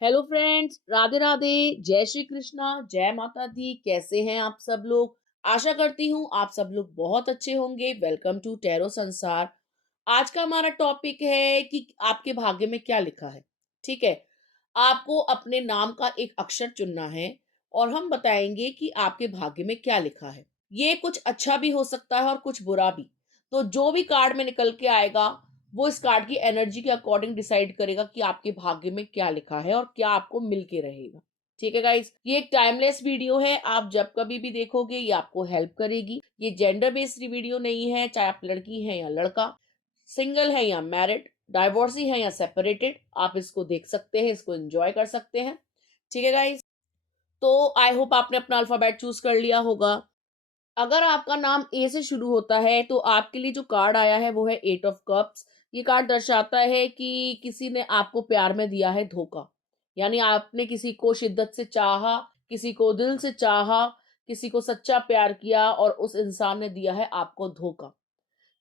Hello friends, Radhe Radhe. जय श्री कृष्णा, जय माता दी। कैसे हैं आप सब लोग? आशा करती हूँ आप सब लोग बहुत अच्छे होंगे। वेलकम टू टैरो संसार। आज का हमारा टॉपिक है कि आपके भाग्य में क्या लिखा है। ठीक है, आपको अपने नाम का एक अक्षर चुनना है और हम बताएंगे कि आपके भाग्य में क्या लिखा है। ये कुछ अच्छा भी हो सकता है और कुछ बुरा भी। तो जो भी कार्ड में निकल के आएगा वो इस कार्ड की एनर्जी के अकॉर्डिंग डिसाइड करेगा कि आपके भाग्य में क्या लिखा है और क्या आपको मिल के रहेगा। ठीक है गाइस, ये एक टाइमलेस वीडियो है। आप जब कभी भी देखोगे ये आपको हेल्प करेगी। ये जेंडर बेस्ड वीडियो नहीं है, चाहे आप लड़की हैं या लड़का, सिंगल है या मैरिड, डाइवोर्सी है या सेपरेटेड, आप इसको देख सकते हैं, इसको एंजॉय कर सकते हैं। ठीक है गाइस, तो आई होप आपने अपना अल्फाबेट चूज कर लिया होगा। अगर आपका नाम ए से शुरू होता है तो आपके लिए जो कार्ड आया है वो है एट ऑफ कप्स। ये कार्ड दर्शाता है कि किसी ने आपको प्यार में दिया है धोखा। यानी आपने किसी को शिद्दत से चाहा, किसी को दिल से चाहा, किसी को सच्चा प्यार किया और उस इंसान ने दिया है आपको धोखा।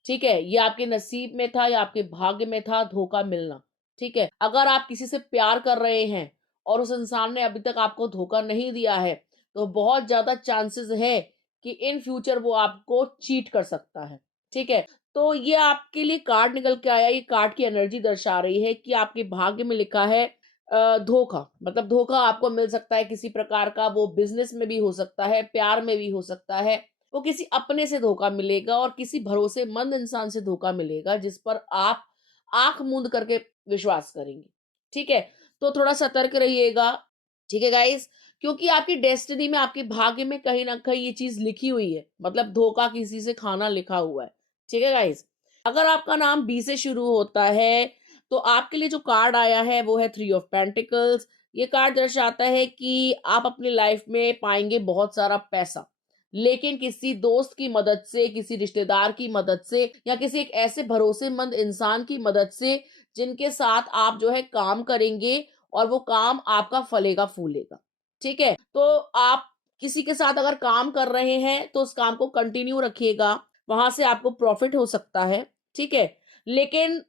ठीक है, ये आपके नसीब में था या आपके भाग्य में था धोखा मिलना। ठीक है, अगर आप किसी से प्यार कर रहे हैं और उस इंसान ने अभी तक आपको धोखा नहीं दिया है तो बहुत ज्यादा चांसेस है कि इन फ्यूचर वो आपको चीट कर सकता है। ठीक है, तो ये आपके लिए कार्ड निकल के आया। ये कार्ड की एनर्जी दर्शा रही है कि आपके भाग्य में लिखा है धोखा। मतलब धोखा आपको मिल सकता है किसी प्रकार का। वो बिजनेस में भी हो सकता है, प्यार में भी हो सकता है। वो किसी अपने से धोखा मिलेगा और किसी भरोसेमंद इंसान से धोखा मिलेगा जिस पर आप आंख मूंद करके विश्वास करेंगे। ठीक है, तो थोड़ा सतर्क रहिएगा। ठीक है गाइस, क्योंकि आपकी डेस्टिनी में, आपके भाग्य में कहीं ना कहीं ये चीज लिखी हुई है। मतलब धोखा किसी से खाना लिखा हुआ है। ठीक है गाइस, अगर आपका नाम बी से शुरू होता है तो आपके लिए जो कार्ड आया है वो है थ्री ऑफ पेंटिकल्स। ये कार्ड दर्शाता है कि आप अपनी लाइफ में पाएंगे बहुत सारा पैसा, लेकिन किसी दोस्त की मदद से, किसी रिश्तेदार की मदद से या किसी एक ऐसे भरोसेमंद इंसान की मदद से जिनके साथ आप जो है काम करेंगे और वो काम आपका फलेगा फूलेगा। ठीक है, तो आप किसी के साथ अगर काम कर रहे हैं तो उस काम को कंटिन्यू रखिएगा, वहां से आपको प्रॉफिट हो सकता है। ठीक है, लेकिन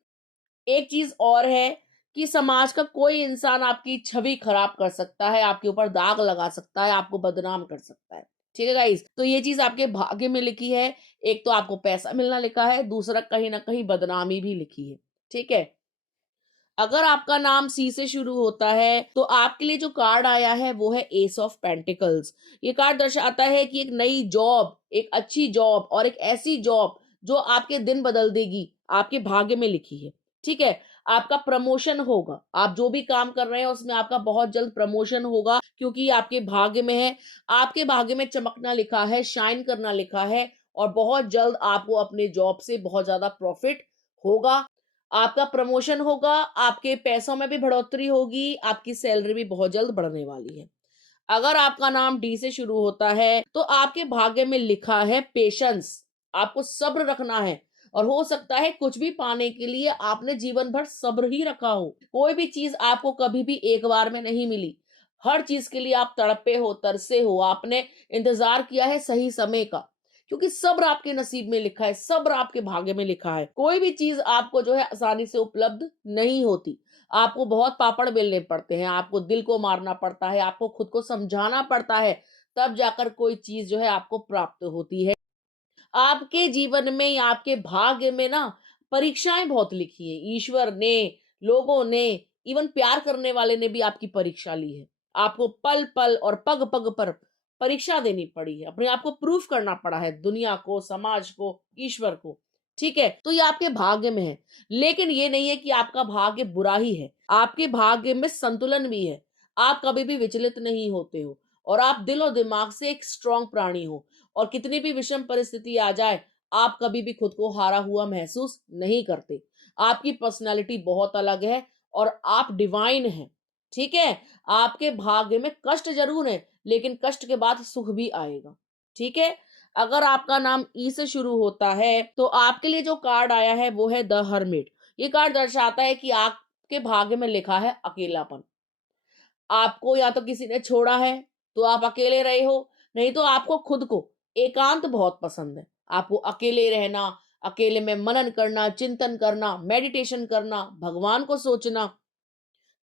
एक चीज और है कि समाज का कोई इंसान आपकी छवि खराब कर सकता है, आपके ऊपर दाग लगा सकता है, आपको बदनाम कर सकता है। ठीक है गाइस, तो ये चीज आपके भाग्य में लिखी है। एक तो आपको पैसा मिलना लिखा है, दूसरा कहीं ना कहीं बदनामी भी लिखी है। ठीक है, अगर आपका नाम सी से शुरू होता है तो आपके लिए जो कार्ड आया है वो है एस ऑफ पेंटिकल्स। ये कार्ड दर्शाता है कि एक नई जॉब, एक अच्छी जॉब और एक ऐसी जॉब जो आपके दिन बदल देगी, आपके भाग्य में लिखी है। ठीक है, आपका प्रमोशन होगा। आप जो भी काम कर रहे हैं उसमें आपका बहुत जल्द प्रमोशन होगा क्योंकि ये आपके भाग्य में है। आपके भाग्य में चमकना लिखा है, शाइन करना लिखा है और बहुत जल्द आपको अपने जॉब से बहुत ज्यादा प्रॉफिट होगा। आपका प्रमोशन होगा, आपके पैसों में भी बढ़ोतरी होगी, आपकी सैलरी भी बहुत जल्द बढ़ने वाली है। अगर आपका नाम डी से शुरू होता है तो आपके भाग्य में लिखा है पेशेंस। आपको सब्र रखना है और हो सकता है कुछ भी पाने के लिए आपने जीवन भर सब्र ही रखा हो। कोई भी चीज आपको कभी भी एक बार में नहीं मिली। हर चीज के लिए आप तड़पे हो, तरसे हो, आपने इंतजार किया है सही समय का, क्योंकि सब्र आपके नसीब में लिखा है, सब्र आपके भाग्य में लिखा है। कोई भी चीज आपको जो है आसानी से उपलब्ध नहीं होती। आपको बहुत पापड़ बेलने पड़ते हैं, आपको दिल को मारना पड़ता है, आपको खुद को समझाना पड़ता है, तब जाकर कोई चीज जो है आपको प्राप्त होती है। आपके जीवन में या आपके भाग्य में ना परीक्षाएं बहुत लिखी है ईश्वर ने, लोगों ने, इवन प्यार करने वाले ने भी आपकी परीक्षा ली है। आपको पल पल और पग पग पर परीक्षा देनी पड़ी है, अपने आप को प्रूफ करना पड़ा है दुनिया को, समाज को, ईश्वर को। ठीक है, तो ये आपके भाग्य में है। लेकिन ये नहीं है कि आपका भाग्य बुरा ही है, आपके भाग्य में संतुलन भी है। आप कभी भी विचलित नहीं होते हो और आप दिल और दिमाग से एक स्ट्रांग प्राणी हो। और कितनी भी विषम परिस्थिति आ जाए आप कभी भी खुद को हारा हुआ महसूस नहीं करते। आपकी पर्सनालिटी बहुत अलग है और आप डिवाइन हैं। ठीक है, आपके भाग्य में कष्ट जरूर है लेकिन कष्ट के बाद सुख भी आएगा। ठीक है, अगर आपका नाम ई से शुरू होता है तो आपके लिए जो कार्ड आया है वो है द हर्मिट। ये कार्ड दर्शाता है कि आपके भाग्य में लिखा है अकेलापन। आपको या तो किसी ने छोड़ा है तो आप अकेले रहे हो, नहीं तो आपको खुद को एकांत बहुत पसंद है। आपको अकेले रहना, अकेले में मनन करना, चिंतन करना, मेडिटेशन करना, भगवान को सोचना,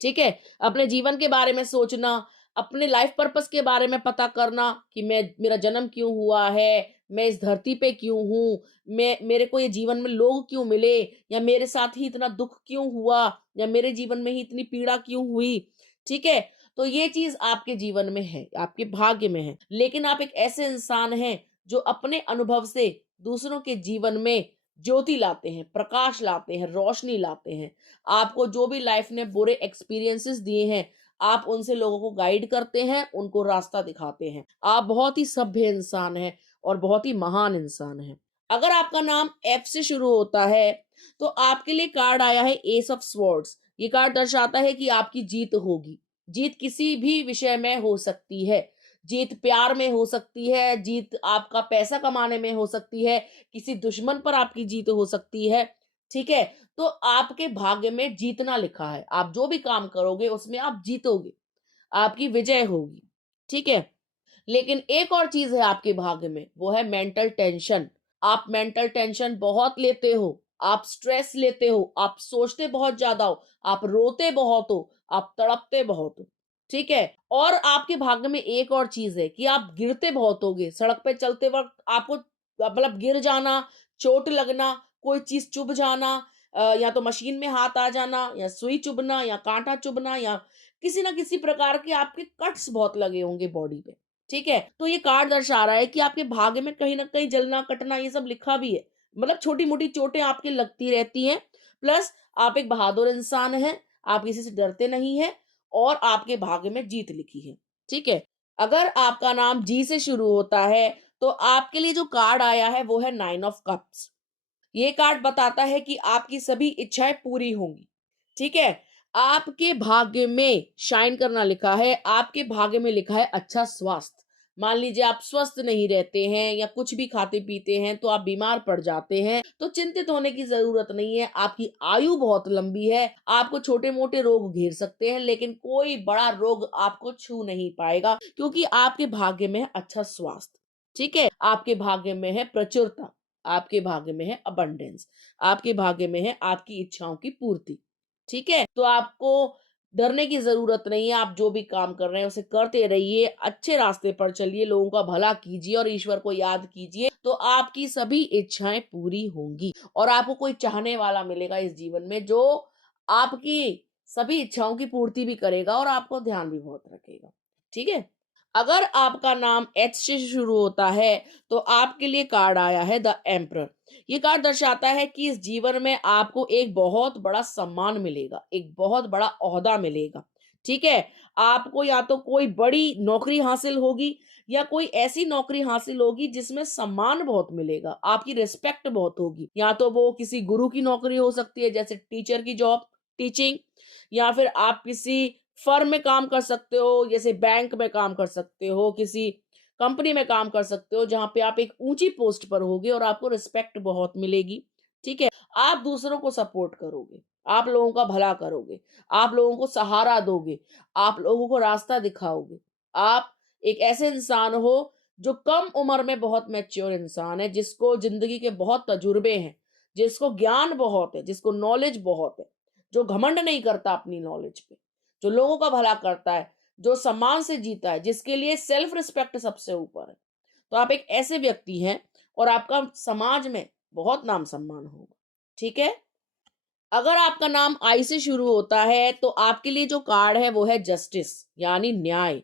ठीक है? अपने जीवन के बारे में सोचना, अपने लाइफ पर्पस के बारे में पता करना कि मेरा जन्म क्यों हुआ है, मैं इस धरती पे क्यों हूँ, मेरे को ये जीवन में लोग क्यों मिले, या मेरे साथ ही इतना दुःख क्यों हुआ, या मेरे जीवन में ही इतनी पीड़ा क्यों हुई, ठीक है? तो ये चीज़ आपके जीवन में है, आपके भाग्य में है। लेकिन आप एक ऐसे इंसान हैं जो अपने अनुभव से दूसरों के जीवन में ज्योति लाते हैं, प्रकाश लाते हैं, रोशनी लाते हैं। आपको जो भी लाइफ ने बुरे एक्सपीरियंसेस दिए हैं, आप उनसे लोगों को गाइड करते हैं, उनको रास्ता दिखाते हैं। आप बहुत ही सभ्य इंसान हैं और बहुत ही महान इंसान हैं। अगर आपका नाम एफ से शुरू होता है, तो आपके लिए कार्ड आया है एस ऑफ स्वॉर्ड्स। ये कार्ड दर्शाता है कि आपकी जीत होगी। जीत किसी भी विषय में हो सकती है। जीत प्यार में हो सकती है, जीत आपका पैसा कमाने में हो सकती है, किसी दुश्मन पर आपकी जीत हो सकती है, ठीक है? तो आपके भाग्य में जीतना लिखा है। आप जो भी काम करोगे उसमें आप जीतोगे, आपकी विजय होगी, ठीक है? लेकिन एक और चीज है आपके भाग्य में, वो है मेंटल टेंशन। आप मेंटल टेंशन बहुत लेते हो, आप स्ट्रेस लेते हो, आप सोचते बहुत ज्यादा हो, आप रोते बहुत हो, आप तड़पते बहुत हो, ठीक है? और आपके भाग्य में एक और चीज है कि आप गिरते बहुत होगे। सड़क पे चलते वक्त आपको मतलब गिर जाना, चोट लगना, कोई चीज चुभ जाना, या तो मशीन में हाथ आ जाना, या सुई चुभना, या कांटा चुभना, या किसी ना किसी प्रकार के आपके कट्स बहुत लगे होंगे बॉडी पे, ठीक है? तो ये कार्ड दर्शा रहा है कि आपके भाग्य में कहीं ना कहीं जलना, कटना, ये सब लिखा भी है। मतलब छोटी मोटी चोटें आपके लगती रहती हैं। प्लस आप एक बहादुर इंसान हैं, आप किसी से डरते नहीं हैं, और आपके भाग्य में जीत लिखी है, ठीक है? अगर आपका नाम जी से शुरू होता है, तो आपके लिए जो कार्ड आया है वो है नाइन ऑफ कप्स। ये कार्ड बताता है कि आपकी सभी इच्छाएं पूरी होंगी, ठीक है? आपके भाग्य में शाइन करना लिखा है, आपके भाग्य में लिखा है अच्छा स्वास्थ्य। मान लीजिए आप स्वस्थ नहीं रहते हैं या कुछ भी खाते पीते हैं तो आप बीमार पड़ जाते हैं, तो चिंतित होने की जरूरत नहीं है। आपकी आयु बहुत लंबी है, आपको छोटे मोटे रोग घेर सकते हैं लेकिन कोई बड़ा रोग आपको छू नहीं पाएगा, क्योंकि आपके भाग्य में है अच्छा स्वास्थ्य, ठीक है? आपके भाग्य में है प्रचुरता, आपके भाग्य में है अबंडेंस, आपके भाग्य में है आपकी इच्छाओं की पूर्ति, ठीक है? तो आपको डरने की जरूरत नहीं है। आप जो भी काम कर रहे हैं उसे करते रहिए, अच्छे रास्ते पर चलिए, लोगों का भला कीजिए और ईश्वर को याद कीजिए, तो आपकी सभी इच्छाएं पूरी होंगी और आपको कोई चाहने वाला मिलेगा इस जीवन में जो आपकी सभी इच्छाओं की पूर्ति भी करेगा और आपको ध्यान भी बहुत रखेगा, ठीक है? अगर आपका नाम एच से शुरू होता है, तो आपके लिए कार्ड आया है द एम्परर। ये कार्ड दर्शाता है कि इस जीवन में आपको एक बहुत बड़ा सम्मान मिलेगा, एक बहुत बड़ा ओहदा मिलेगा, ठीक है? आपको या तो कोई बड़ी नौकरी हासिल होगी, या कोई ऐसी नौकरी हासिल होगी जिसमें सम्मान बहुत मिलेगा, आपकी रिस्पेक्ट बहुत होगी। या तो वो किसी गुरु की नौकरी हो सकती है, जैसे टीचर की जॉब, टीचिंग, या फिर आप किसी फर्म में काम कर सकते हो, जैसे बैंक में काम कर सकते हो, किसी कंपनी में काम कर सकते हो जहां पे आप एक ऊंची पोस्ट पर होगे और आपको रिस्पेक्ट बहुत मिलेगी, ठीक है? आप दूसरों को सपोर्ट करोगे, आप लोगों का भला करोगे, आप लोगों को सहारा दोगे, आप लोगों को रास्ता दिखाओगे। आप एक ऐसे इंसान हो जो कम उम्र में बहुत मैच्योर इंसान है, जिसको जिंदगी के बहुत तजुर्बे हैं, जिसको ज्ञान बहुत है, जिसको नॉलेज बहुत है, जो घमंड नहीं करता अपनी नॉलेज पे, जो लोगों का भला करता है, जो सम्मान से जीता है, जिसके लिए सेल्फ रिस्पेक्ट सबसे ऊपर है। तो आप एक ऐसे व्यक्ति हैं और आपका समाज में बहुत नाम सम्मान होगा, ठीक है? अगर आपका नाम आई से शुरू होता है, तो आपके लिए जो कार्ड है वो है जस्टिस, यानी न्याय।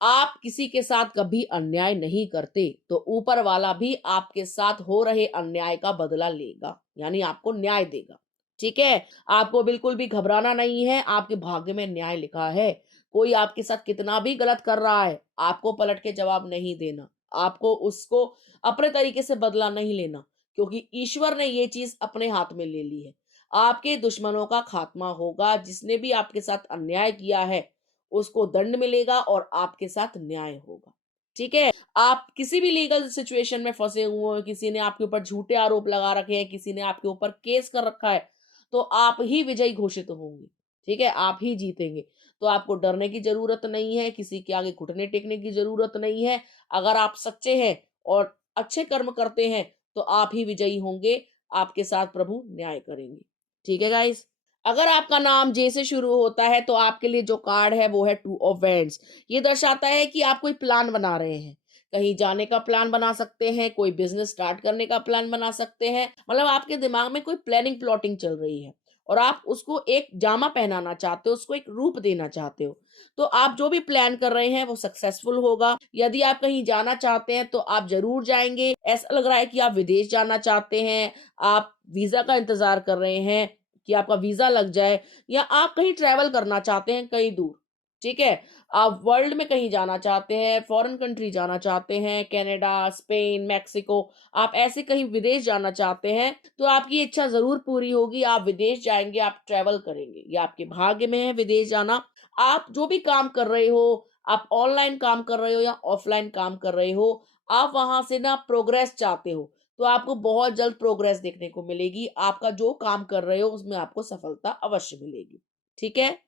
आप किसी के साथ कभी अन्याय नहीं करते, तो ऊपर वाला भी आपके साथ हो रहे अन्याय का बदला लेगा, यानी आपको न्याय देगा, ठीक है? आपको बिल्कुल भी घबराना नहीं है, आपके भाग्य में न्याय लिखा है। कोई आपके साथ कितना भी गलत कर रहा है, आपको पलट के जवाब नहीं देना, आपको उसको अपने तरीके से बदला नहीं लेना, क्योंकि ईश्वर ने ये चीज अपने हाथ में ले ली है। आपके दुश्मनों का खात्मा होगा, जिसने भी आपके साथ अन्याय किया है उसको दंड मिलेगा और आपके साथ न्याय होगा, ठीक है? आप किसी भी लीगल सिचुएशन में फंसे हुए हैं, किसी ने आपके ऊपर झूठे आरोप लगा रखे हैं, किसी ने आपके ऊपर केस कर रखा है, तो आप ही विजयी घोषित होंगे, ठीक है? आप ही जीतेंगे। तो आपको डरने की जरूरत नहीं है, किसी के आगे घुटने टेकने की जरूरत नहीं है। अगर आप सच्चे हैं और अच्छे कर्म करते हैं, तो आप ही विजयी होंगे, आपके साथ प्रभु न्याय करेंगे, ठीक है गाइस? अगर आपका नाम जे से शुरू होता है तो आपके लिए जो कार्ड है वो है टू ऑफ वैंड्स। ये दर्शाता है कि आप कोई प्लान बना रहे हैं। कहीं जाने का प्लान बना सकते हैं, कोई बिज़नेस स्टार्ट करने का प्लान बना सकते हैं। मतलब आपके दिमाग में कोई प्लानिंग प्लॉटिंग चल रही है और आप उसको एक जामा पहनाना चाहते हो, उसको एक रूप देना चाहते हो। तो आप जो भी प्लान कर रहे हैं वो सक्सेसफुल होगा। यदि आप कहीं जाना चाहते हैं तो आप ज़रूर जाएँगे। ऐसा लग रहा है कि आप विदेश जाना चाहते हैं, आप वीज़ा का इंतज़ार कर रहे हैं कि आपका वीज़ा लग जाए, या आप कहीं ट्रैवल करना चाहते हैं कहीं दूर, ठीक है? आप वर्ल्ड में कहीं जाना चाहते हैं, फॉरेन कंट्री जाना चाहते हैं, कनाडा, स्पेन, मेक्सिको, आप ऐसे कहीं विदेश जाना चाहते हैं, तो आपकी इच्छा ज़रूर पूरी होगी, आप विदेश जाएँगे, आप ट्रैवल करेंगे। ये आपके भाग्य में है विदेश जाना। आप जो भी काम कर रहे हो, आप ऑनलाइन काम कर रहे हो या ऑफलाइन काम कर रहे हो, आप वहाँ से ना प्रोग्रेस चाहते हो। तो आपको बहुत जल्द प्रोग्रेस देखने को मिलेगी। आपका जो काम कर रहे हो उसमें आपको सफलता अवश्य मिलेगी। ठीक है?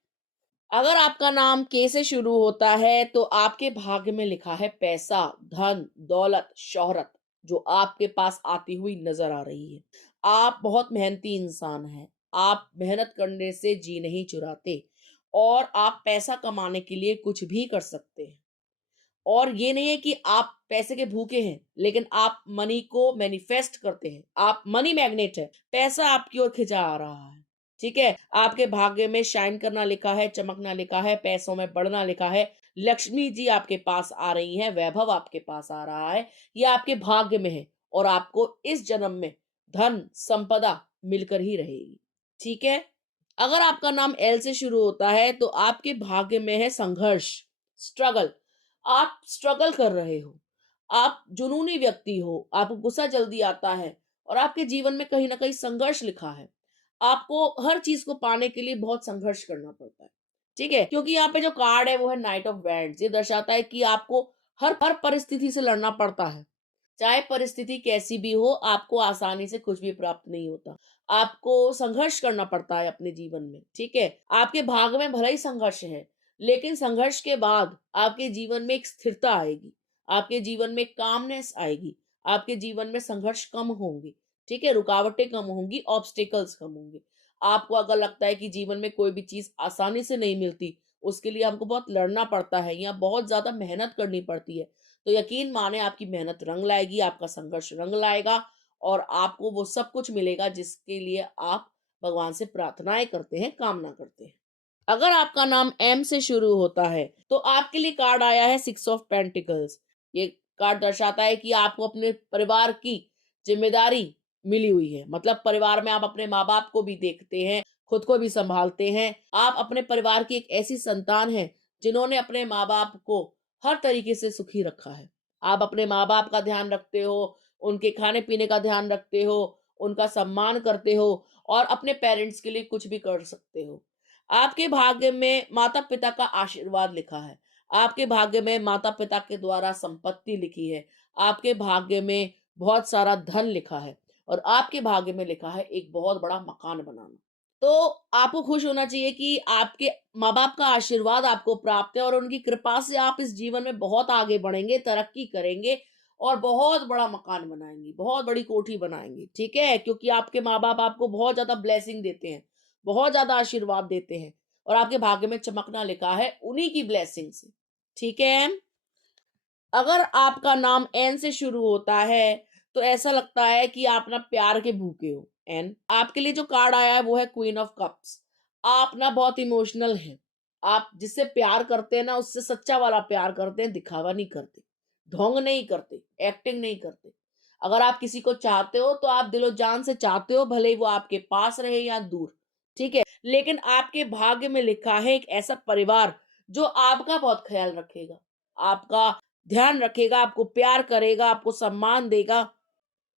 अगर आपका नाम के से शुरू होता है तो आपके भाग्य में लिखा है पैसा, धन, दौलत, शोहरत, जो आपके पास आती हुई नज़र आ रही है। आप बहुत मेहनती इंसान हैं। आप मेहनत करने से जी नहीं चुराते और आप पैसा कमाने के लिए कुछ भी कर सकते हैं। और ये नहीं है कि आप पैसे के भूखे हैं, लेकिन आप मनी को मैनिफेस्ट करते हैं। आप मनी मैग्नेट है, पैसा आपकी ओर खिंचा आ रहा है। ठीक है? आपके भाग्य में शाइन करना लिखा है, चमकना लिखा है, पैसों में बढ़ना लिखा है। लक्ष्मी जी आपके पास आ रही हैं, वैभव आपके पास आ रहा है। ये आपके भाग्य में है और आपको इस जन्म में धन, संपदा मिलकर ही रहेगी। ठीक है? अगर आपका नाम एल से शुरू होता है तो आपके भाग्य में है संघर्ष, स्ट्रगल। आप स्ट्रगल कर रहे हो, आप जुनूनी व्यक्ति हो, आपको गुस्सा जल्दी आता है और आपके जीवन में कहीं ना कहीं संघर्ष लिखा है। आपको हर चीज को पाने के लिए बहुत संघर्ष करना पड़ता है। ठीक है, क्योंकि यहाँ पे जो कार्ड है वो है नाइट ऑफ वैंड्स। ये दर्शाता है कि आपको हर हर परिस्थिति से लड़ना पड़ता है। चाहे परिस्थिति कैसी भी हो, आपको आसानी से कुछ भी प्राप्त नहीं होता। आपको संघर्ष करना पड़ता है अपने जीवन में, ठीक है? आपके भाग्य में भले ही संघर्ष है, लेकिन संघर्ष के बाद आपके जीवन में एक स्थिरता आएगी, आपके जीवन में कामनेस आएगी, आपके जीवन में संघर्ष कम होंगे, ठीक है? रुकावटें कम होंगी, ऑब्स्टेकल्स कम होंगे। आपको अगर लगता है कि जीवन में कोई भी चीज़ आसानी से नहीं मिलती, उसके लिए हमको बहुत लड़ना पड़ता है या बहुत ज़्यादा मेहनत करनी पड़ती है, तो यकीन माने आपकी मेहनत रंग लाएगी, आपका संघर्ष रंग लाएगा और आपको वो सब कुछ मिलेगा जिसके लिए आप भगवान से प्रार्थनाएं करते हैं, कामना करते हैं। अगर आपका नाम एम से शुरू होता है तो आपके लिए कार्ड आया है सिक्स ऑफ पेंटिकल्स। ये कार्ड दर्शाता है कि आपको अपने परिवार की जिम्मेदारी मिली हुई है। मतलब परिवार में आप अपने माँ बाप को भी देखते हैं, खुद को भी संभालते हैं। आप अपने परिवार की एक ऐसी संतान हैं जिन्होंने अपने माँ बाप को हर तरीके से सुखी रखा है। आप अपने माँ बाप का ध्यान रखते हो, उनके खाने पीने का ध्यान रखते हो, उनका सम्मान करते हो और अपने पेरेंट्स के लिए कुछ भी कर सकते हो। आपके भाग्य में माता-पिता का आशीर्वाद लिखा है। आपके भाग्य में माता-पिता के द्वारा संपत्ति लिखी है। आपके भाग्य में बहुत सारा धन लिखा है और आपके भाग्य में लिखा है एक बहुत बड़ा मकान बनाना। तो आपको खुश होना चाहिए कि आपके माँ-बाप का आशीर्वाद आपको प्राप्त है और उनकी कृपा से आप इस जीवन में बहुत आगे बढ़ेंगे, तरक्की करेंगे और बहुत बड़ा मकान बनाएँगे, बहुत बड़ी कोठी बनाएँगे, ठीक है? क्योंकि आपके माँ-बाप आपको बहुत ज़्यादा ब्लेसिंग देते हैं, बहुत ज़्यादा आशीर्वाद देते हैं और आपके भाग्य में चमकना लिखा है उन्हीं की ब्लेसिंग से, ठीक है? अगर आपका नाम एन से शुरू होता है, तो ऐसा लगता है कि आप ना प्यार के भूखे हो। एन आपके लिए जो कार्ड आया है वो है क्वीन ऑफ कप्स। आप ना बहुत इमोशनल हैं। आप जिससे प्यार करते हैं ना उससे सच्चा वाला प्यार करते हैं, दिखावा नहीं करते, ढोंग नहीं करते, एक्टिंग नहीं करते। अगर आप किसी को चाहते हो तो आप दिलो जान से चाहते हो, भले ही वो आपके पास रहे या दूर, ठीक है? लेकिन आपके भाग्य में लिखा है एक ऐसा परिवार जो आपका बहुत ख्याल रखेगा, आपका ध्यान रखेगा, आपको प्यार करेगा, आपको सम्मान देगा,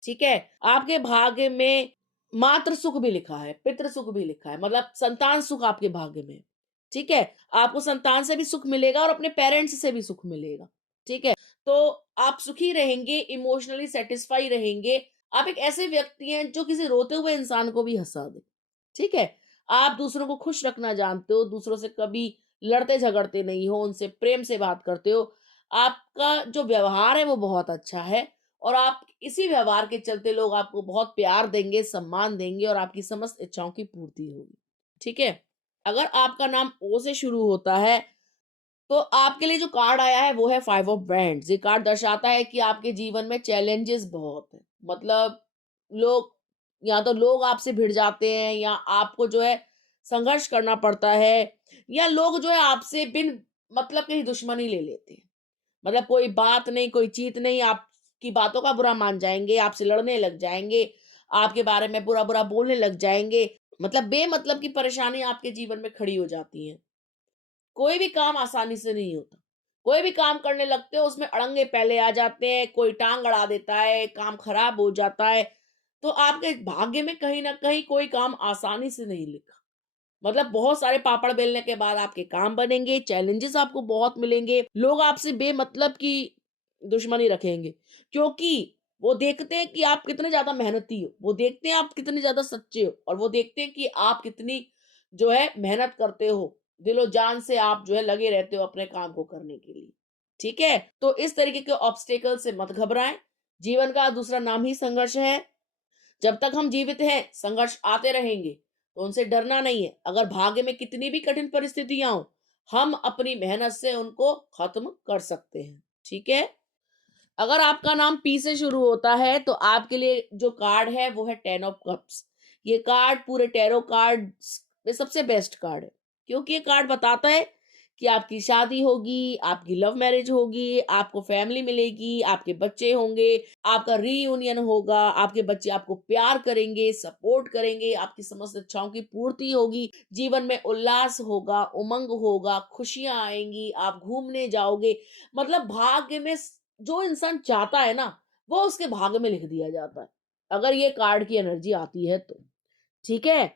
ठीक है? आपके भाग्य में मातृ सुख भी लिखा है, पितृ सुख भी लिखा है, मतलब संतान सुख आपके भाग्य में है, ठीक है? आपको संतान से भी सुख मिलेगा और अपने पेरेंट्स से भी सुख मिलेगा, ठीक है? तो आप सुखी रहेंगे, इमोशनली सैटिस्फाई रहेंगे। आप एक ऐसे व्यक्ति हैं जो किसी रोते हुए इंसान को भी हँसा दे, ठीक है? आप दूसरों को खुश रखना जानते हो, दूसरों से कभी लड़ते-झगड़ते नहीं हो, उनसे प्रेम से बात करते हो। आपका जो व्यवहार है वो बहुत अच्छा है और आप इसी व्यवहार के चलते लोग आपको बहुत प्यार देंगे, सम्मान देंगे और आपकी समस्त इच्छाओं की पूर्ति होगी। ठीक है। अगर आपका नाम ओ से शुरू होता है, तो आपके लिए जो कार्ड आया है वो है 5 ऑफ वैंड्स। ये कार्ड दर्शाता है कि आपके जीवन में चैलेंजेस बहुत हैं। मतलब लोग, या तो लोग आपसे भिड़ जाते हैं, या आपको जो है संघर्ष करना पड़ता है, या लोग जो है आपसे बिन मतलब के ही दुश्मनी ले लेते हैं। मतलब कोई बात नहीं, कोई चीत नहीं, आपकी बातों का बुरा मान जाएँगे, आपसे लड़ने लग जाएँगे, आपके बारे में बुरा-बुरा बोलने लग जाएँगे। मतलब बेमतलब की परेशानी आपके जीवन में खड़ी हो जाती हैं। कोई भी काम आसानी से नहीं होता। कोई भी काम करने लगते हो उसमें अड़ंगे पहले आ जाते हैं, कोई टाँग अड़ा देता है, काम खराब हो जाता है। तो आपके भाग्य में कहीं न कहीं कोई काम आसानी से नहीं लिखा। मतलब बहुत सारे पापड़ बेलने के बाद आपके काम बनेंगे, चैलेंजेस आपको बहुत मिलेंगे, लोग आपसे बेमतलब की दुश्मनी रखेंगे, क्योंकि वो देखते हैं कि आप कितने ज़्यादा मेहनती हो, वो देखते हैं आप कितने ज़्यादा सच्चे हो, और वो देखते हैं कि आप कितनी जो है मेहनत करते हो, दिलो-जान से आप जो है लगे रहते हो अपने काम को करने के लिए, ठीक है? तो इस तरीके के ऑब्स्टेकल से मत घबराएँ, जीवन का दूसरा नाम ही संघर्ष है। जब तक हम जीवित हैं, संघर्ष आते रहेंगे, तो उनसे डरना नहीं है। अगर भाग्य में कितनी भी कठिन परिस्थितियाँ हों, हम अपनी मेहनत से उनको खत्म कर सकते हैं, ठीक है? अगर आपका नाम पी से शुरू होता है, तो आपके लिए जो कार्ड है वो है 10 ऑफ कप्स। ये कार्ड पूरे टैरो कार्ड्स में सबसे बेस्ट कार्ड है, क्योंकि ये कार्ड बताता है कि आपकी शादी होगी, आपकी लव मैरिज होगी, आपको फैमिली मिलेगी, आपके बच्चे होंगे, आपका रीयूनियन होगा, आपके बच्चे आपको प्यार करेंगे, सपोर्ट करेंगे, आपकी समस्त इच्छाओं की पूर्ति होगी, जीवन में उल्लास होगा, उमंग होगा, खुशियाँ आएँगी, आप घूमने जाओगे। मतलब भाग्य में जो इंसान चाहता है ना, वो उसके भाग्य में लिख दिया जाता है, अगर ये कार्ड की एनर्जी आती है तो, ठीक है?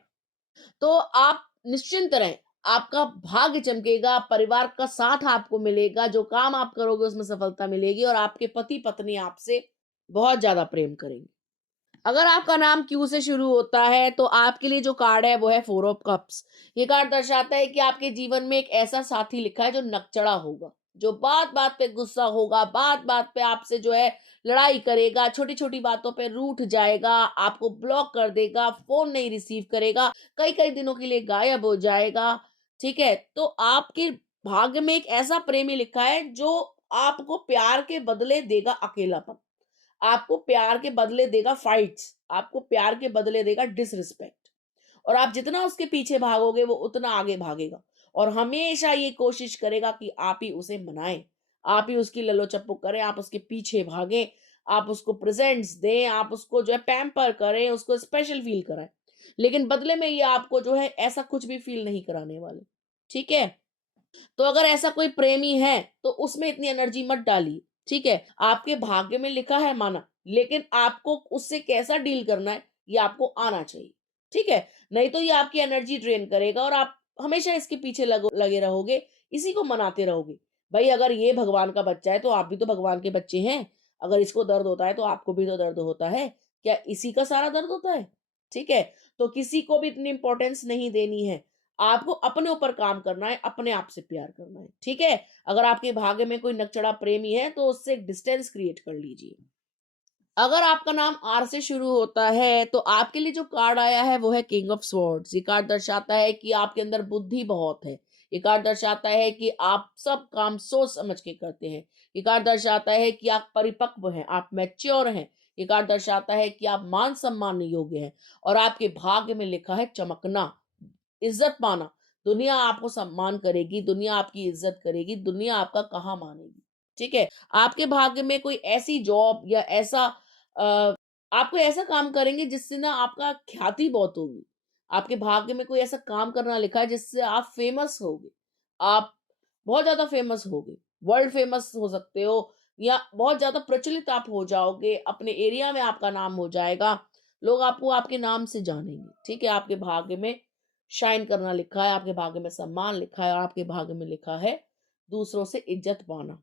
तो आप निश्चिंत रहें, आपका भाग्य चमकेगा, परिवार का साथ आपको मिलेगा, जो काम आप करोगे उसमें सफलता मिलेगी, और आपके पति-पत्नी आपसे बहुत ज़्यादा प्रेम करेंगे। अगर आपका नाम क्यू से शुरू होता है, तो आपके लिए जो कार्ड है वो है 4 ऑफ कप्स। ये कार्ड दर्शाता है कि आपके जीवन में एक ऐसा साथी लिखा है जो नकचढ़ा होगा, जो बात-बात पे गुस्सा होगा, बात-बात पे आपसे जो है लड़ाई करेगा, छोटी-छोटी बातों पे रूठ जाएगा, आपको ब्लॉक कर देगा, फ़ोन नहीं रिसीव करेगा, कई-कई दिनों के लिए गायब हो जाएगा, ठीक है? तो आपके भाग्य में एक ऐसा प्रेमी लिखा है जो आपको प्यार के बदले देगा अकेलापन। आपको प्यार के बदले देगा फाइट्स, आपको प्यार के बदले देगा डिसरिस्पेक्ट, और आप जितना उसके पीछे भागोगे वो उतना आगे भागेगा, और हमेशा ये कोशिश करेगा कि आप ही उसे मनाएं, आप ही उसकी ललो-चप्पू करें, आप उसके पीछे भागें, आप उसको प्रेजेंट्स दें, आप उसको जो है पैम्पर करें, उसको स्पेशल फील कराएं। लेकिन बदले में ये आपको जो है ऐसा कुछ भी फील नहीं कराने वाले, ठीक है? तो अगर ऐसा कोई प्रेमी है, तो उसमें इतनी एनर्जी मत डालिए, ठीक है? आपके भाग्य में लिखा है माना, लेकिन आपको उससे कैसा डील करना है, ये आपको आना चाहिए, ठीक है? नहीं तो ये आपकी एनर्जी ड्रेन करेगा, और आप हमेशा इसके पीछे लगे रहोगे, इसी को मनाते रहोगे। भाई अगर ये भगवान का बच्चा है, तो आप भी तो भगवान के बच्चे हैं। अगर इसको दर्द होता है, तो आपको भी तो दर्द होता है। क्या इसी का सारा दर्द होता है? ठीक है? तो किसी को भी इतनी इम्पोर्टेंस नहीं देनी है। आपको अपने ऊपर काम करना है, अपने आप से प्यार करना है, ठीक है? अगर आपके भाग्य में कोई नकचढ़ा प्रेमी है, तो उससे एक डिस्टेंस क्रिएट कर लीजिए। अगर आपका नाम आर से शुरू होता है, तो आपके लिए जो कार्ड आया है वो है किंग ऑफ स्वॉर्ड्स। ये कार्ड दर्शाता है कि आपके अंदर बुद्धि बहुत है। ये कार्ड दर्शाता है कि आप सब काम सोच समझ के करते हैं। ये कार्ड दर्शाता है कि आप परिपक्व हैं, आप मैच्योर हैं। ये कार्ड दर्शाता है कि आप मान सम्मान योग्य हैं, और आपके भाग्य में लिखा है चमकना, इज्जत पाना। दुनिया आपको सम्मान करेगी, दुनिया आपकी इज्जत करेगी, दुनिया आपका कहाँ मानेगी, ठीक है? आपके भाग्य में कोई ऐसी जॉब या ऐसा अ, आप कोई ऐसा काम करेंगे जिससे ना आपका ख्याति बहुत होगी। आपके भाग्य में कोई ऐसा काम करना लिखा है जिससे आप फेमस होगे। आप बहुत ज़्यादा फेमस होगे, वर्ल्ड फेमस हो सकते हो, या बहुत ज़्यादा प्रचलित आप हो जाओगे, अपने एरिया में आपका नाम हो जाएगा, लोग आपको आपके नाम से जानेंगे, ठीक है? आपके भाग्य में शाइन करना लिखा है, आपके भाग्य में सम्मान लिखा है, और आपके भाग्य में लिखा है दूसरों से इज्जत पाना,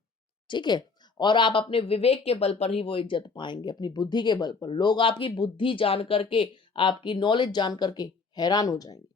ठीक है? और आप अपने विवेक के बल पर ही वो इज्जत पाएँगे, अपनी बुद्धि के बल पर। लोग आपकी बुद्धि जान करके, आपकी नॉलेज जान करके हैरान हो जाएँगे।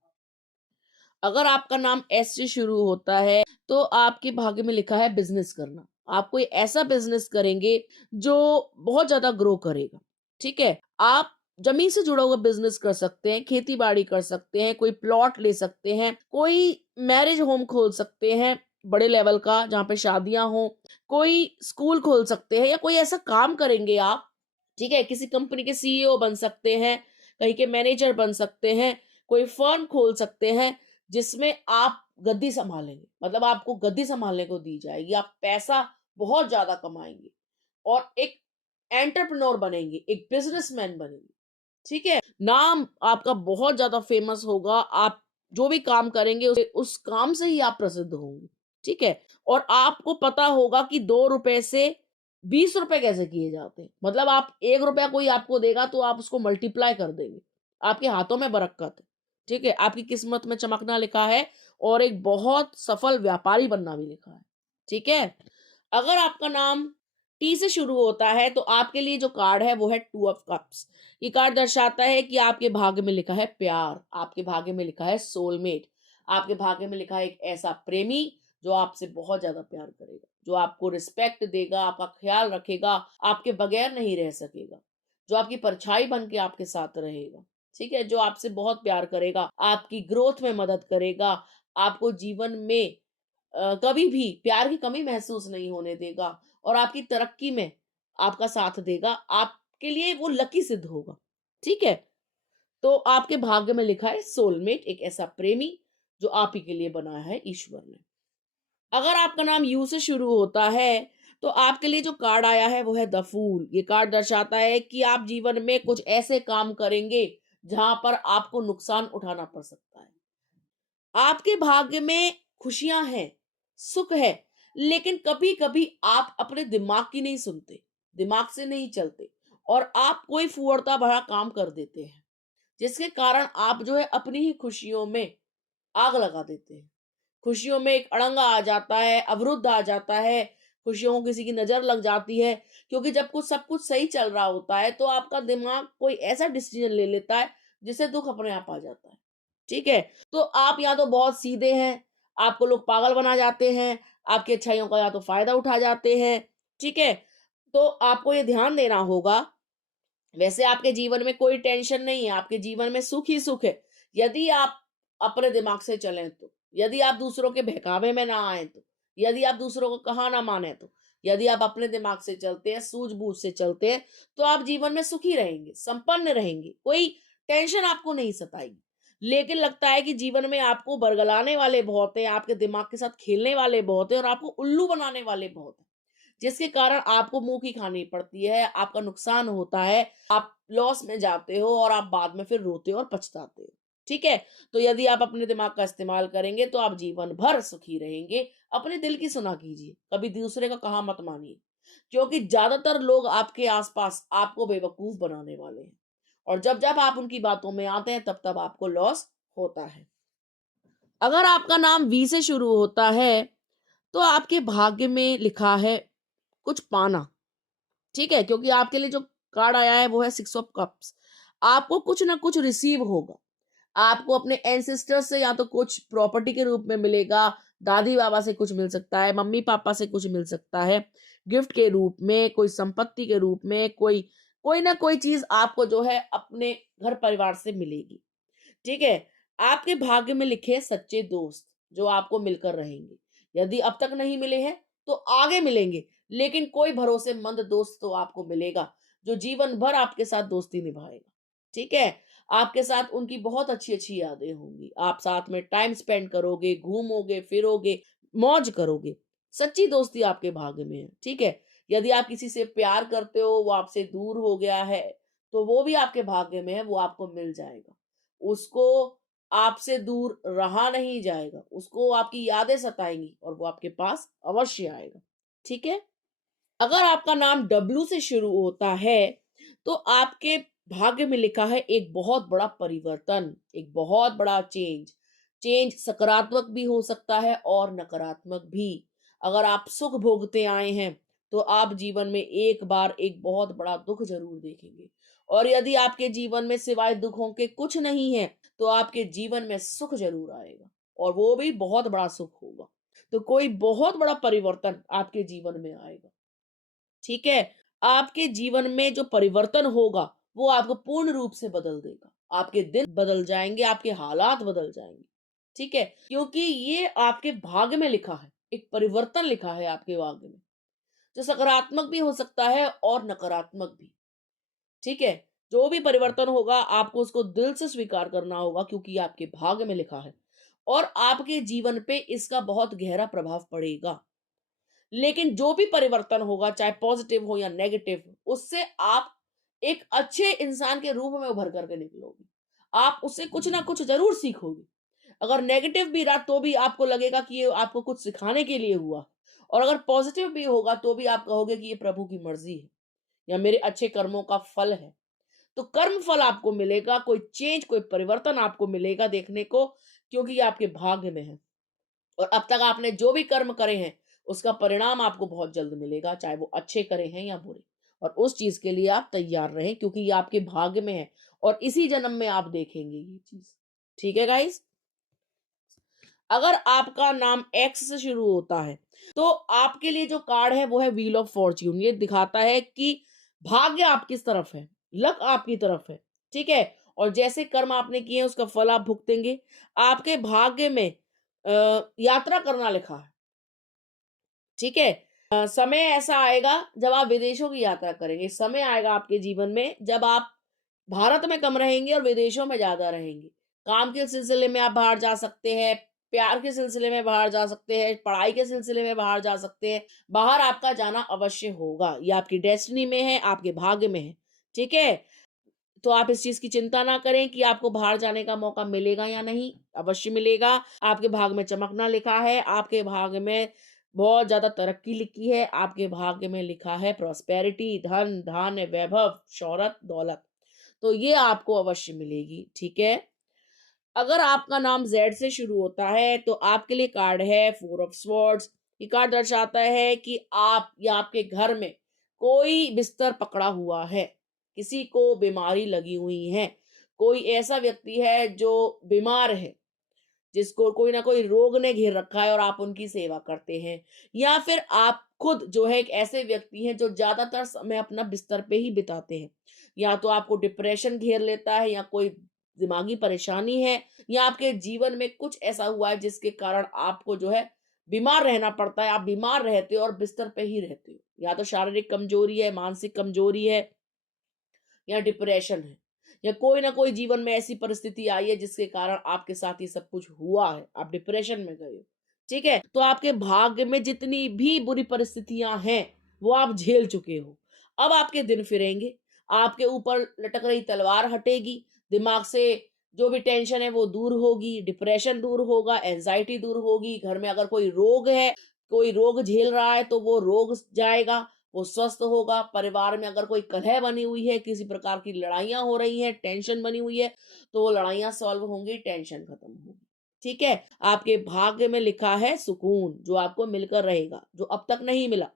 अगर आपका नाम एस से शुरू होता है, तो आपके भाग्य में लिखा है बिज़नेस करना। आप कोई ऐसा बिज़नेस करेंगे जो बहुत ज़्यादा ग्रो करेगा, ठीक है? आप जमीन से जुड़ा हुआ बिजनेस कर सकते हैं, खेती बाड़ी कर सकते हैं, कोई प्लॉट ले सकते हैं, कोई मैरिज होम खोल सकते हैं बड़े लेवल का जहाँ पे शादियां हो, कोई स्कूल खोल सकते हैं या कोई ऐसा काम करेंगे आप, ठीक है, किसी कंपनी के सीईओ बन सकते हैं, कहीं के मैनेजर बन सकते हैं, कोई फर्म खोल सकते हैं जिसमें आप गद्दी संभालेंगे, मतलब आपको गद्दी संभालने को दी जाएगी, आप पैसा बहुत ज्यादा कमाएंगे और एक एंटरप्रेन्योर बनेंगे, एक बिजनेसमैन बनेंगे, ठीक है? नाम आपका बहुत ज़्यादा फेमस होगा, आप जो भी काम करेंगे उस काम से ही आप प्रसिद्ध होंगे, ठीक है? और आपको पता होगा कि ₹2 से ₹20 कैसे किए जाते हैं। मतलब आप ₹1 कोई आपको देगा तो आप उसको मल्टीप्लाई कर देंगे। आपके हाथों में बरक़्क़त है, ठीक है? आपकी किस्मत में चमकना लिखा है और एक बहुत सफल व्यापारी बनना भी लिखा है, ठीक है? अगर आपका नाम टी से शुरू होता है तो आपके लिए जो कार्ड है वो है 2 ऑफ कप्स। ये कार्ड दर्शाता है कि आपके भाग्य में लिखा है प्यार, आपके भाग्य में लिखा है सोलमेट, आपके भाग्य में लिखा है एक ऐसा प्रेमी जो आपसे बहुत ज्यादा प्यार करेगा, जो आपको रिस्पेक्ट देगा, आपका ख्याल रखेगा, आपके बगैर नहीं रह सकेगा, जो आपकी परछाई बन के आपके साथ रहेगा, ठीक है, जो आपसे बहुत प्यार करेगा, आपकी ग्रोथ में मदद करेगा, आपको जीवन में कभी भी प्यार की कमी महसूस नहीं होने देगा और आपकी तरक्की में आपका साथ देगा, आपके लिए वो लकी सिद्ध होगा, ठीक है? तो आपके भाग्य में लिखा है सोलमेट, एक ऐसा प्रेमी जो आप ही के लिए बनाया है ईश्वर ने। अगर आपका नाम यू से शुरू होता है तो आपके लिए जो कार्ड आया है वो है द फूल। ये कार्ड दर्शाता है कि आप जीवन में कुछ ऐसे काम करेंगे जहां पर आपको नुकसान उठाना पड़ सकता है। आपके भाग्य में खुशियां हैं, सुख है, लेकिन कभी-कभी आप अपने दिमाग की नहीं सुनते, दिमाग से नहीं चलते और आप कोई फुहड़ता भरा काम कर देते हैं, जिसके कारण आप जो है अपनी ही खुशियों में आग लगा देते हैं। खुशियों में एक अड़ंगा आ जाता है, अवरुद्ध आ जाता है, खुशियों को किसी की नज़र लग जाती है, क्योंकि जब कुछ सब कुछ सही चल रहा होता है, तो आपका दिमाग कोई ऐसा डिसीजन ले लेता है, जिससे दुःख अपने आप आ जाता है। ठीक है? तो आप या तो बहुत सीधे हैं, आपको लोग पागल बना जाते हैं, आपकी अच्छाइयों का या तो फ़ायदा उठा जाते हैं, ठीक है? तो आपको ये ध्यान देना होगा। वैसे आपके जीवन में कोई टेंशन नहीं है, आपके जीवन में सुख ही सुख है, यदि आप अपने दिमाग से चलें तो, यदि आप दूसरों के बहकावे में ना आएँ तो, यदि आप दूसरों को कहा ना मानें तो, यदि आप अपने दिमाग से चलते हैं, सूझ-बूझ से चलते हैं, तो आप जीवन में सुखी रहेंगे, संपन्न रहेंगे, कोई टेंशन आपको नहीं सताएगी। लेकिन लगता है कि जीवन में आपको बरगलाने वाले बहुत हैं, आपके दिमाग के साथ खेलने वाले बहुत हैं और आपको उल्लू बनाने वाले बहुत हैं। जिसके कारण आपको मुँह की खानी पड़ती है, आपका नुकसान होता है, आप लॉस में जाते हो और आप बाद में फिर रोते हो और पछताते हो। ठीक है? तो यदि आप अपने दिमाग का इस्तेमाल करेंगे तो आप जीवन भर सुखी रहेंगे। अपने दिल की सुना कीजिए, कभी दूसरे का कहा मत मानिए, क्योंकि ज़्यादातर लोग आपके आस-पास आपको बेवकूफ़ बनाने वाले हैं और जब-जब आप उनकी बातों में आते हैं तब-तब आपको लॉस होता है। अगर आपका नाम वी से शुरू होता है, तो आपके भाग्य में लिखा है कुछ पाना, ठीक है? क्योंकि आपके लिए जो कार्ड आया है वो है 6 ऑफ कप्स। आपको कुछ ना कुछ रिसीव होगा। आपको अपने एंसेस्टर्स से या तो कुछ प्रॉपर्टी के रूप में मिलेगा, दादी-बाबा से कुछ मिल सकता है, मम्मी-पापा से कुछ मिल सकता है, गिफ्ट के रूप में, कोई संपत्ति के रूप में, कोई कोई ना कोई चीज़ आपको जो है अपने घर परिवार से मिलेगी। ठीक है? आपके भाग्य में लिखे हैं सच्चे दोस्त, जो आपको मिलकर रहेंगे। यदि अब तक नहीं मिले हैं, तो आगे मिलेंगे, लेकिन कोई भरोसेमंद दोस्त तो आपको मिलेगा, जो जीवन भर आपके साथ दोस्ती निभाएगा। ठीक है? आपके साथ उनकी बहुत अच्छी-अच्छी यादें होंगी। आप साथ में टाइम स्पेंड करोगे, घूमोगे, फिरोगे, मौज करोगे। सच्ची दोस्ती आपके भाग्य में है। ठीक है? यदि आप किसी से प्यार करते हो, वो आपसे दूर हो गया है, तो वो भी आपके भाग्य में है, वो आपको मिल जाएगा। उसको आपसे दूर रहा नहीं जाएगा, उसको आपकी यादें सताएँगी और वो आपके पास अवश्य आएगा, ठीक है? अगर आपका नाम डब्ल्यू से शुरू होता है, तो आपके भाग्य में लिखा है एक बहुत बड़ा परिवर्तन, एक बहुत बड़ा चेंज। चेंज सकारात्मक भी हो सकता है और नकारात्मक भी। अगर आप सुख भोगते आए हैं, तो आप जीवन में एक बार एक बहुत बड़ा दुःख ज़रूर देखेंगे और यदि आपके जीवन में सिवाय दुःखों के कुछ नहीं है, तो आपके जीवन में सुख ज़रूर आएगा और वो भी बहुत बड़ा सुख होगा। तो कोई बहुत बड़ा परिवर्तन आपके जीवन में आएगा। ठीक है? आपके जीवन में जो परिवर्तन होगा, वो आपको पूर्ण रूप से बदल देगा। आपके दिन बदल जाएँगे, आपके हालात बदल जाएँगे, ठीक है? क्योंकि ये आपके भाग्य में लिखा है, एक परिवर्तन लिखा है आपके भाग्य में, जो सकारात्मक भी हो सकता है और नकारात्मक भी, ठीक है? जो भी परिवर्तन होगा आपको उसको दिल से स्वीकार करना होगा क्योंकि ये आपके भाग्य में लिखा है और आपके जीवन पे इसका बहुत गहरा प्रभाव पड़ेगा। लेकिन जो भी परिवर्तन होगा चाहे पॉजिटिव हो या नेगेटिव, उससे आप एक अच्छे इंसान के रूप में उभर करके निकलोगे। आप उससे कुछ ना कुछ ज़रूर सीखोगे। अगर नेगेटिव भी रहा तो भी आपको लगेगा कि ये आपको कुछ सिखाने के लिए हुआ और अगर पॉजिटिव भी होगा तो भी आप कहोगे कि ये प्रभु की मर्ज़ी है या मेरे अच्छे कर्मों का फल है। तो कर्म फल आपको मिलेगा, कोई चेंज, कोई परिवर्तन आपको मिलेगा देखने को क्योंकि ये आपके भाग्य में है। और अब तक आपने जो भी कर्म करे हैं, उसका परिणाम आपको बहुत जल्द मिलेगा, चाहे वो अच्छे करे हैं या बुरे। और उस चीज़ के लिए आप तैयार रहें क्योंकि ये आपके भाग्य में है और इसी जन्म में आप देखेंगे ये चीज़। ठीक है गाइज़? अगर आपका नाम एक्स से शुरू होता है, तो आपके लिए जो कार्ड है वो है व्हील ऑफ फॉर्च्यून। ये दिखाता है कि भाग्य आपकी तरफ है, लक आपकी तरफ है, ठीक है? और जैसे कर्म आपने किए हैं उसका फल आप भुगतेंगे। आपके भाग्य में यात्रा करना लिखा है। ठीक है? समय ऐसा आएगा जब आप विदेशों की यात्रा करेंगे। समय आएगा आपके जीवन में जब आप भारत में कम रहेंगे और विदेशों में ज़्यादा रहेंगे। काम के सिलसिले में आप बाहर जा सकते हैं, प्यार के सिलसिले में बाहर जा सकते हैं, पढ़ाई के सिलसिले में बाहर जा सकते हैं। बाहर आपका जाना अवश्य होगा। ये आपकी डेस्टिनी में है, आपके भाग्य में है। ठीक है? तो आप इस चीज़ की चिंता ना करें कि आपको बाहर जाने का मौका मिलेगा या नहीं, अवश्य मिलेगा। आपके भाग्य में चमकना लिखा है, आपके भाग्य में बहुत ज़्यादा तरक्की लिखी है, आपके भाग्य में लिखा है प्रॉस्पेरिटी, धन, धान्य, वैभव, शोहरत, दौलत। तो ये आपको अवश्य मिलेगी, ठीक है? अगर आपका नाम ज़ेड से शुरू होता है, तो आपके लिए कार्ड है 4 ऑफ स्वॉर्ड्स। ये कार्ड दर्शाता है कि आप या आपके घर में कोई बिस्तर पकड़ा हुआ है, किसी को बीमारी लगी हुई है, कोई ऐसा व्यक्ति है जो बीमार है, जिसको कोई ना कोई रोग ने घेर रखा है और आप उनकी सेवा करते हैं या फिर आप खुद जो है एक ऐसे व्यक्ति हैं जो ज्यादातर समय अपना बिस्तर पे ही बिताते हैं या तो आपको डिप्रेशन घेर लेता है या कोई दिमागी परेशानी है या आपके जीवन में कुछ ऐसा हुआ है जिसके कारण आपको जो है बीमार रहना पड़ता है, आप बीमार रहते हो और बिस्तर पे ही रहते हो, या तो शारीरिक कमजोरी है, मानसिक कमजोरी है या डिप्रेशन है या कोई ना कोई जीवन में ऐसी परिस्थिति आई है जिसके कारण आपके साथ ये सब कुछ हुआ है, आप डिप्रेशन में गए हो, ठीक है? तो आपके भाग्य में जितनी भी बुरी परिस्थितियां हैं वो आप झेल चुके हो। अब आपके दिन फिरेंगे, आपके ऊपर लटक रही तलवार हटेगी, दिमाग से जो भी टेंशन है वो दूर होगी, डिप्रेशन दूर होगा, एंजाइटी दूर होगी। घर में अगर कोई रोग है, कोई रोग झेल रहा है तो वो रोग जाएगा, वो स्वस्थ होगा। परिवार में अगर कोई कलह बनी हुई है, किसी प्रकार की लड़ाइयाँ हो रही हैं, टेंशन बनी हुई है, तो वो लड़ाइयाँ सॉल्व होंगी, टेंशन खत्म होगी। ठीक है? आपके भाग्य में लिखा है सुकून, जो आपको मिलकर रहेगा, जो अब तक नहीं मिला।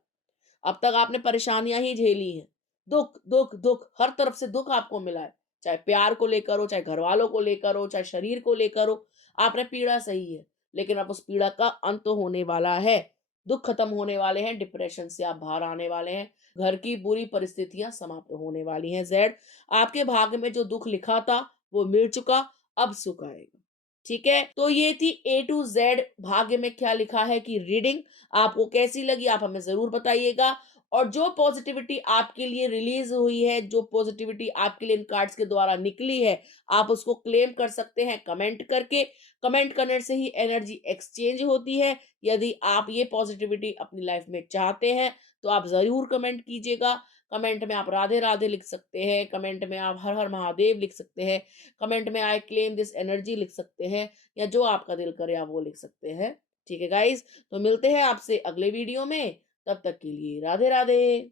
अब तक आपने परेशानियाँ ही झेली हैं। दुःख, दुःख, दुःख, हर तरफ से दुःख आपको मिला है। चाहे प्यार को लेकर हो, चाहे घरवालों को लेकर हो, चाहे शरीर को लेकर हो, आपने पीड़ा सही है। लेकिन अब उस पीड़ा का अंत होने वाला है। दुःख खत्म होने वाले हैं, डिप्रेशन से आप बाहर आने वाले हैं। घर की बुरी परिस्थितियाँ समाप्त होने वाली हैं ज़ेड। आपके भाग्य में जो दुःख लिखा था, वो मिल चुका, अब सुख आएगा। ठीक है? तो ये थी ए टू ज़ेड भाग्य में क्या लिखा है की रीडिंग। आपको कैसी लगी आप हमें ज़रूर बताइएगा और जो पॉजिटिविटी आपके लिए रिलीज़ हुई है, जो पॉजिटिविटी आपके लिए इन कार्ड्स के द्वारा निकली है, आप उसको क्लेम कर सकते हैं कमेंट करके। कमेंट करने से ही एनर्जी एक्सचेंज होती है। यदि आप ये पॉजिटिविटी अपनी लाइफ में चाहते हैं, तो आप ज़रूर कमेंट कीजिएगा। कमेंट में आप राधे राधे लिख सकते हैं, कमेंट में आप हर हर महादेव लिख सकते हैं, कमेंट में आई क्लेम दिस एनर्जी लिख सकते हैं या जो आपका दिल करे आप वो लिख सकते हैं। ठीक है गाइस? तो मिलते हैं आपसे अगले वीडियो में, तब तक के लिए राधे राधे।